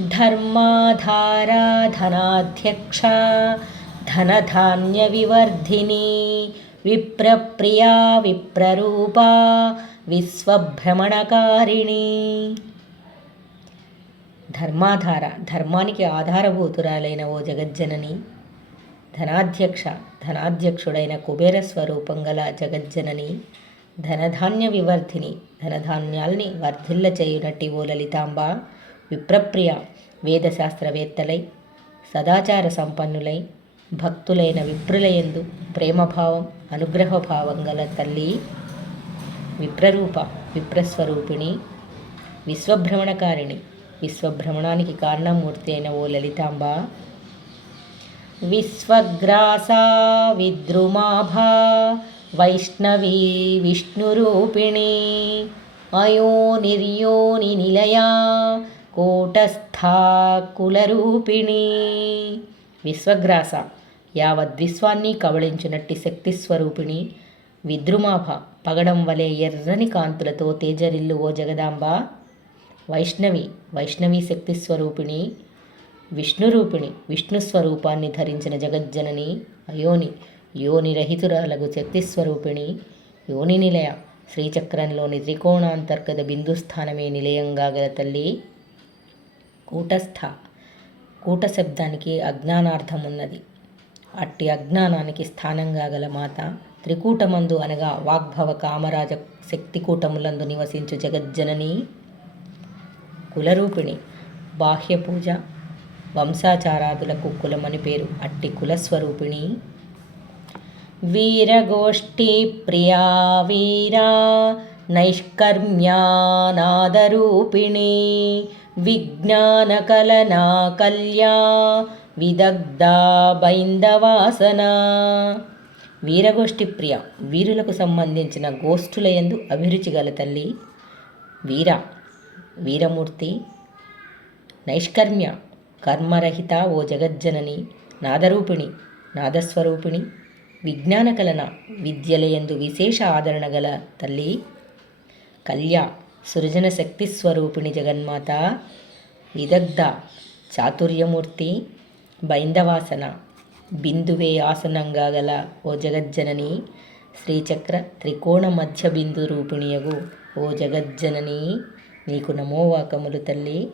ధర్మాధారా ధనాధ్యక్ష ధనధాన్యవివర్ధిని విప్రప్రియా విప్రరూపా విశ్వభ్రమణకారిణి. ధర్మాధార, ధర్మానికి ఆధారభూతురాలైన ఓ జగజ్జనని. ధనాధ్యక్ష, ధనాధ్యక్షుడైన కుబేర స్వరూపం గల జగజ్జనని. ధనధాన్య వివర్ధిని, ధనధాన్యాల్ని వర్ధిల్ల చేయునట్టి ఓ లలితాంబ. విప్రప్రియ, వేదశాస్త్రవేత్తలై సదాచార సంపన్నులై భక్తులైన విప్రులయందు ప్రేమభావం అనుగ్రహభావం గల తల్లి. విప్రరూప, విప్రస్వరూపిణి. విశ్వభ్రమణకారిణి, విశ్వభ్రమణానికి కారణమూర్తి అయిన ఓ లలితాంబ. విశ్వగ్రాసా విద్రుమాభా వైష్ణవీ విష్ణురూపిణి అయోనిర్యోని నిలయా కూటస్థా కులరూపిణి. విశ్వగ్రాస, యావద్విశ్వాన్ని కబళించునట్టి శక్తిస్వరూపిణి. విద్రుమాభ, పగడం వలె ఎర్రని కాంతులతో తేజరిల్లు ఓ జగదాంబ. వైష్ణవి, వైష్ణవీ శక్తిస్వరూపిణి. విష్ణురూపిణి, విష్ణుస్వరూపాన్ని ధరించిన జగజ్జనని. అయోని, యోనిరహితురాలగు శక్తిస్వరూపిణి. యోని నిలయ, శ్రీచక్రంలోని త్రికోణాంతర్గత బిందుస్థానమే నిలయంగా గల తల్లి. కూటస్థ, కూట శబ్దానికి అజ్ఞానార్థమున్నది. అట్టి అజ్ఞానానికి స్థానంగా గల మాత. త్రికూటమందు అనగా వాగ్భవ కామరాజ శక్తికూటములందు నివసించు జగజ్జనని. కులరూపిణి, బాహ్య పూజ వంశాచారాదులకు కులమని పేరు. అట్టి కులస్వరూపిణి. వీరగోష్ఠీ ప్రియా వీరా నైష్కర్మ్యానాదరూపిణి విజ్ఞానకలనా కల్యా విదగ్ధా బైందవాసన. వీరగోష్ఠి ప్రియ, వీరులకు సంబంధించిన గోష్ఠులయందు అభిరుచి గల తల్లి. వీర, వీరమూర్తి. నైష్కర్మ్య, కర్మరహిత ఓ జగజ్జనని. నాదరూపిణి, నాదస్వరూపిణి. విజ్ఞానకలన, విద్యలయందు విశేష ఆదరణ గల తల్లి. కల్య, సృజన శక్తి స్వరూపిణి జగన్మాత. విదగ్ధ, చాతుర్యమూర్తి. బైందవాసన, బిందువే ఆసనంగా గల ఓ జగజ్జనని. శ్రీచక్ర త్రికోణ మధ్య బిందు రూపిణియగు ఓ జగజ్జనని, నీకు నమోవాకములు తల్లి.